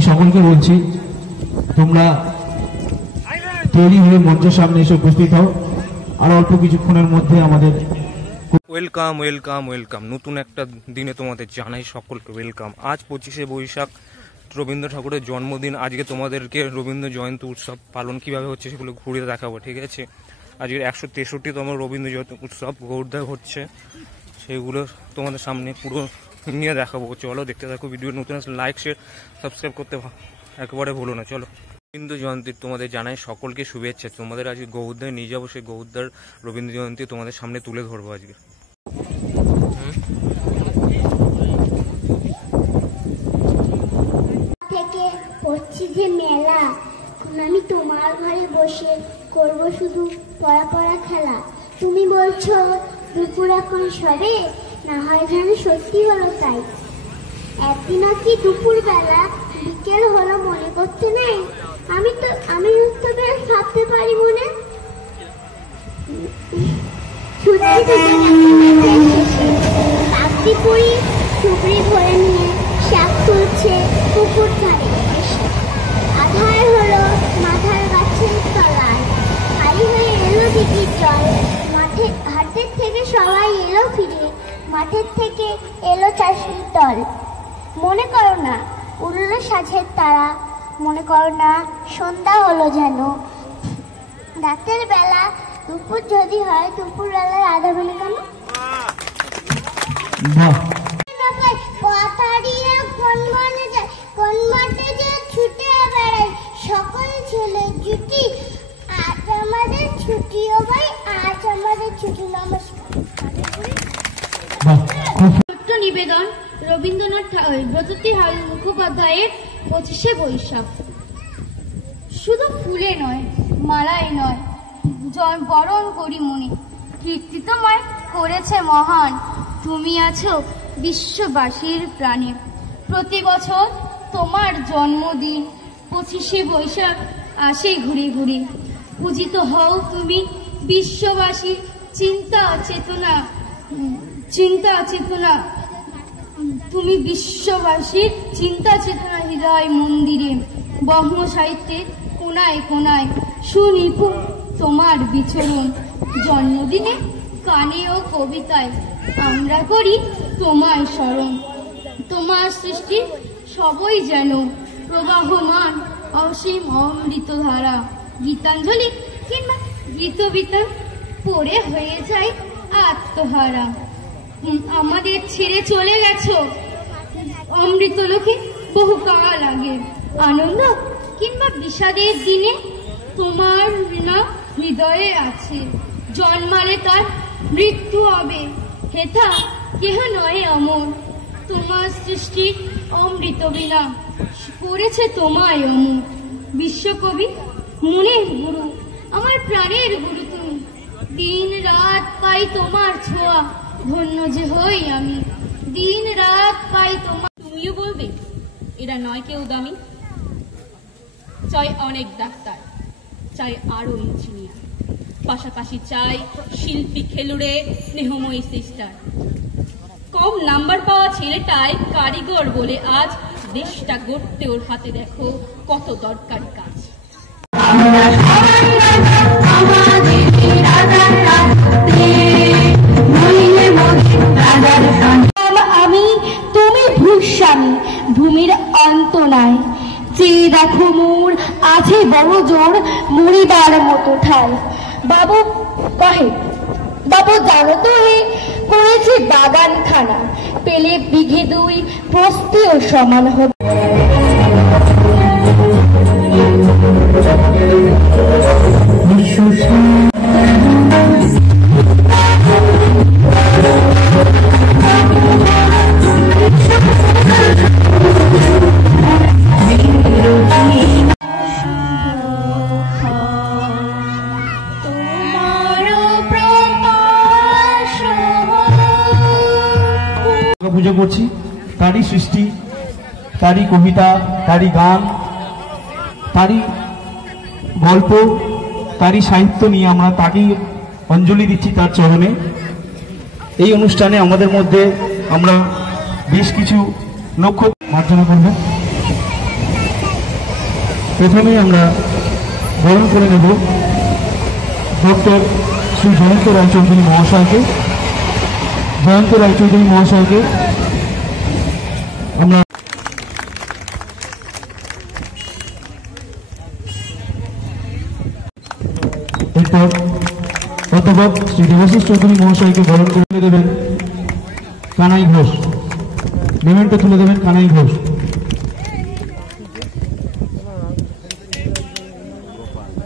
আমি সকলকে বলছি তোমরা তৈরি হয়ে মঞ্চের সামনে এসে উপস্থিত হও। আর অল্প কিছুক্ষণের মধ্যে আমাদের ওয়েলকাম ওয়েলকাম ওয়েলকাম নতুন একটা দিনে তোমাদের জানাই সকলকে ওয়েলকাম। আজ 25শে বৈশাখ রবীন্দ্র ঠাকুরের জন্মদিন। আজকে তোমাদেরকে রবীন্দ্র জয়ন্তী উৎসব পালন কিভাবে হচ্ছে সেগুলো ঘুরে দেখাবো, ঠিক আছে। আজকের 163তম রবীন্দ্র জয়ন্তী উৎসব গৌড়দায় হচ্ছে, সেগুলো তোমাদের সামনে পুরো নিয়ে দেখাবো। চলো দেখতে থাকো ভিডিও। নতুন আসলে লাইক শেয়ার সাবস্ক্রাইব করতে একেবারে ভুলো না। চলো, রবীন্দ্র জয়ন্তীর তোমাদের জানাই সকলকে শুভেচ্ছা। তোমাদের আজকে গৌড়দায় নিয়ে যাবো, সেই গৌড়দার রবীন্দ্র জয়ন্তী তোমাদের সামনে তুলে ধরবো আজকে। থেকে পড়ছি যে মেলা, আমি তোমার ঘরে বসে করব শুধু পড়া পড়া খেলা। তুমি বলছো দুপুর এখন সবে, না হয় যেন সত্যি হলো তাই। একদিনও কি দুপুর বেলা বিকেল হলো মনে করতে নেই? আমি তো বেশ ভাবতে পারি মনে। কাকটি পুরি টুকরি ভরে নিয়ে শাক তুলছে পুকুর ধারে এসে। আধার হলো মাথার গাছের তলায়, খালি হয়ে এলো দিঘির জল। হাটের থেকে সবাই এলো ফিরে, মাঠের থেকে এলো চাষির দল। মনে করো না উড়লো সাঁঝের তারা, মনে করো না সন্ধ্যা হলো যেন। রাতের বেলা দুপুর যদি হয়, দুপুর বেলার আধা বেলা কেন? কোন মাঠে যে ছুটে বেড়াই সকল ছেলে জুটি। আজ আমাদের ছুটি, ও ভাই আজ আমাদের ছুটি। নমস্কার। ছোট্ট নিবেদন রবীন্দ্রনাথ ব্রততী মুখোপাধ্যায়ের 25শে বৈশাখ। শুধু ফুলে নয়, মালায় নয়, বরণ করি মনে। কীর্তি তোমায় করেছে মহান, তুমি আছো বিশ্ববাসীর প্রাণে। প্রতি বছর তোমার জন্মদিন 25শে বৈশাখ আসে ঘুরে ঘুরে। পূজিত হও তুমি বিশ্ববাসীর চিন্তা চেতনা। তুমি বিশ্ববাসীর চিন্তা চেতনা হৃদয় মন্দিরে। ব্রহ্ম সাহিত্যের কোনায় কোনায় সুনিপুণ তোমার বিচরণ। জন্মদিনে গানে ও কবিতায় আমরা করি তোমায় স্মরণ। তোমার সৃষ্টি সবই যেন প্রবাহমান অসীম অমৃত ধারা। গীতাঞ্জলি কিংবা গীতবিতান পড়ে হয়ে যায় আত্মহারা। আমাদের ছেড়ে চলে গেছো অমৃত লোকে বহু কাল আগে। আনন্দ কিংবা বিষাদের দিনে তোমার নাম হৃদয়ে আছে। জন্মালে তার মৃত্যু হবে, হেথা কেহ নয় অমর। তোমার সৃষ্টি অমৃত বিনা করেছে তোমায় অমর। বিশ্বকবি মনের গুরু, আমার প্রাণের গুরু তুমি। দিন রাত পাই তোমার ছোঁয়া, ধন্য যে হই আমি। দিন রাত পাই তোমার। তুমিও বলবে এরা নয় কেউ দামি। চাই অনেক ডাক্তার, চাই আরো ইঞ্জিনিয়ার, পাশাপাশি চাই শিল্পী, খেলুড়ে, স্নেহময়ী সিস্টার। কম নাম্বার পাওয়া ছেলেটাই কারিগর বলে আজ দেশটা গড়তে ওর হাতে দেখো কত দরকারি কাজ। আমি তুমি ভূস্বামী, ভূমির অন্ত নাই। চেয়ে দেখো মোর আছে বড় জোর, মরিবার মতো ঠাই। বাবু কহে, বাবু জানো তো হে করেছে বাগানখানা, পেলে বিঘে 2 প্রস্তেও সমান হবে। পুজো করছি, তারই সৃষ্টি, তারই কবিতা, তারই গান, তারই গল্প, তারই সাহিত্য নিয়ে আমরা তাকেই অঞ্জলি দিচ্ছি তার চরণে। এই অনুষ্ঠানে আমাদের মধ্যে আমরা বেশ কিছু নক্ষত্র মার্জনা করব। প্রথমেই আমরা বরণ করে নেব ডক্টর শ্রী জয়ন্ত রায়চৌধুরী মহাশয়কে। জয়ন্ত রায়চৌধুরী মহাশয়কে আমরা এরপর অধ্যাপক শ্রী দেবাশিস চৌধুরী মহাশয়কে বরণ করে দেবেন কানাই ঘোষ। মেমেন্টো তুলে দেবেন কানাই ঘোষ।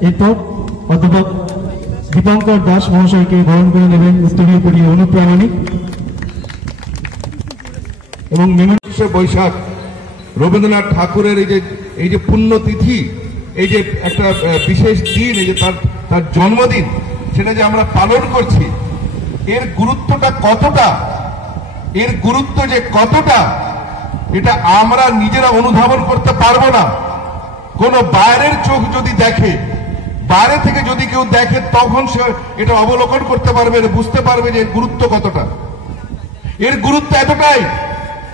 এরপর অধ্যাপক দীপঙ্কর দাস মহাশয়কে বরণ করে নেবেন উত্তরীয় পরিয়ে অনুপ্রামাণিক এবং মেমেন্টো। বৈশাখ রবীন্দ্রনাথ ঠাকুরের এই যে পুণ্যতিথি, এই যে একটা বিশেষ দিন, এই যে তার জন্মদিন, সেটা যে আমরা পালন করছি, এর গুরুত্বটা কতটা, এর গুরুত্ব যে কতটা, এটা আমরা নিজেরা অনুধাবন করতে পারবো না। কোন বাইরের চোখ যদি দেখে, বাইরে থেকে যদি কেউ দেখে, তখন সে এটা অবলোকন করতে পারবে, বুঝতে পারবে যে এর গুরুত্ব কতটা। এর গুরুত্ব এতটাই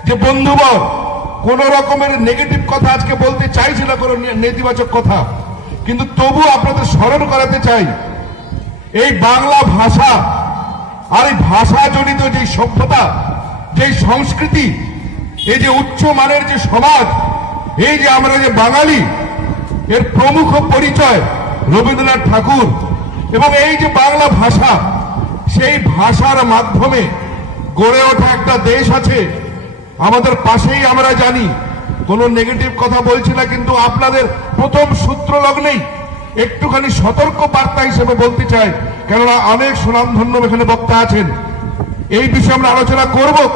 যে বন্ধুবর কোন রকমের নেগেটিভ কথা আজকে বলতে চাইছি না, কোনো নেতিবাচক কথা, কিন্তু তবু আপনাদের স্মরণ করাতে চাই, এই বাংলা ভাষা আর এই ভাষা জনিত যে সভ্যতা, যে সংস্কৃতি, এই যে উচ্চ মানের যে সমাজ, এই যে আমরা যে বাঙালি, এর প্রমুখ পরিচয় রবীন্দ্রনাথ ঠাকুর। এবং এই যে বাংলা ভাষা, সেই ভাষার মাধ্যমে গড়ে ওঠা একটা দেশ আছে আমাদের পাশেই। আমরা জানি, কোনো নেগেটিভ কথা বলছি না, কিন্তু আপনাদের প্রথম সূত্র লগ্নেই একটুখানি সতর্ক বার্তা হিসেবে বলতে চাই, কেননা অনেক সুনামধন্য এখানে বক্তা আছেন, এই বিষয়ে আমরা আলোচনা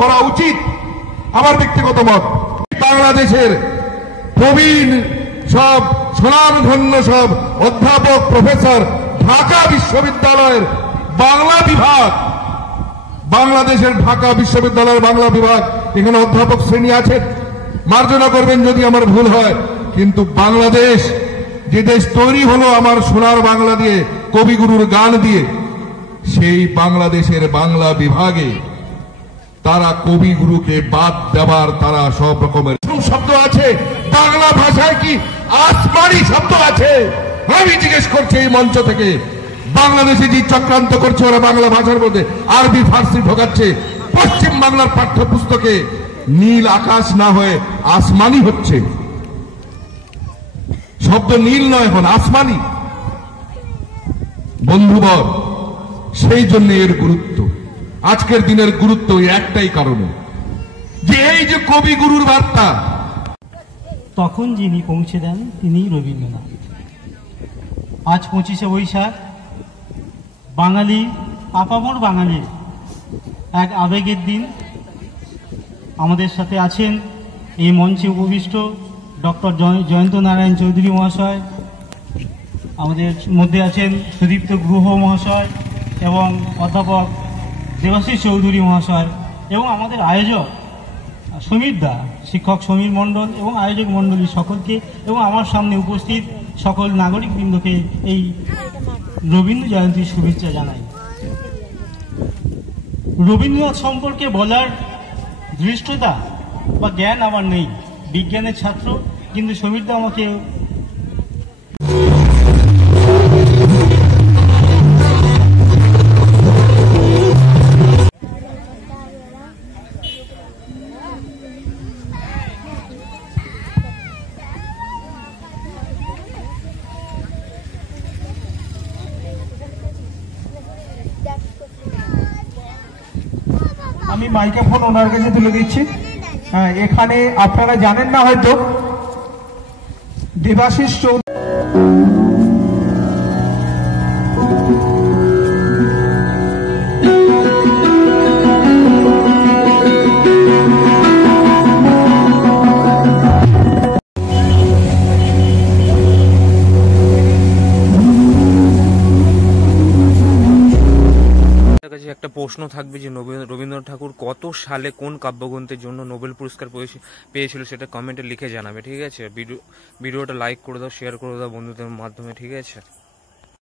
করা উচিত। আমার ব্যক্তিগত মত, বাংলাদেশের প্রবীণ সব সুনামধন্য সব অধ্যাপক, প্রফেসর, ঢাকা বিশ্ববিদ্যালয়ের বাংলা বিভাগ, বাংলাদেশের ঢাকা বিশ্ববিদ্যালয়ের বাংলা বিভাগ, এখানে অধ্যাপক শ্রেণী আছেন, মার্জনা করবেন যদি আমার ভুল হয়, কিন্তু বাংলাদেশ যে দেশ তৈরি হলো আমার সোনার বাংলা দিয়ে, কবিগুরুর গান দিয়ে, সেই বাংলাদেশের বাংলা বিভাগে তারা কবিগুরুকে বাদ দেবার তারা সব রকমের শব্দ আছে। বাংলা ভাষায় কি আসমানি শব্দ আছে? আমি জিজ্ঞেস করছি এই মঞ্চ থেকে, বাংলাদেশে যে চক্রান্ত করছে ওরা বাংলা ভাষার মধ্যে আরবি ফার্সি ঢোকাচ্ছে, পশ্চিম বাংলার পাঠ্যপুস্তকে নীল আকাশ না হয়ে আসমানি হচ্ছে, শব্দ নীল নয়, এখন আসমানি। বন্ধুবর, সেই জন্য এর গুরুত্ব, আজকের দিনের গুরুত্ব একটাই কারণে, যে এই যে কবিগুরুর বার্তা, তখন যিনি পৌঁছে দেন তিনি রবীন্দ্রনাথ। আজ 25শে বৈশাখ বাঙালি, আপামর বাঙালির এক আবেগের দিন। আমাদের সাথে আছেন এই মঞ্চে উপবিষ্ট ডক্টর জয়ন্ত নারায়ণ চৌধুরী মহাশয়, আমাদের মধ্যে আছেন সুদীপ্ত গুহ মহাশয় এবং অধ্যাপক দেবাশিস চৌধুরী মহাশয়, এবং আমাদের আয়োজক সমীর দা, শিক্ষক সমীর মণ্ডল এবং আয়োজক মণ্ডলী সকলকে, এবং আমার সামনে উপস্থিত সকল নাগরিকবৃন্দকে এই রবীন্দ্র জয়ন্তীর শুভেচ্ছা জানাই। রবীন্দ্রনাথ সম্পর্কে বলার ধৃষ্টতা বা জ্ঞান আমার নেই, বিজ্ঞানের ছাত্র, কিন্তু সমীর দা আমাকে আমি মাইক্রোফোন ওনার কাছে তুলে দিচ্ছি। এখানে আপনারা জানেন না হয়তো, দেবাশিস চৌধুরী একটা প্রশ্ন থাকবে যে রবীন্দ্রনাথ ঠাকুর কত সালে কোন কাব্যগ্রন্থের জন্য নোবেল পুরস্কার পেয়েছিল, সেটা কমেন্টে লিখে জানাবে, ঠিক আছে? ভিডিওটা লাইক করে দাও, শেয়ার করে দাও বন্ধুদের মাধ্যমে, ঠিক আছে?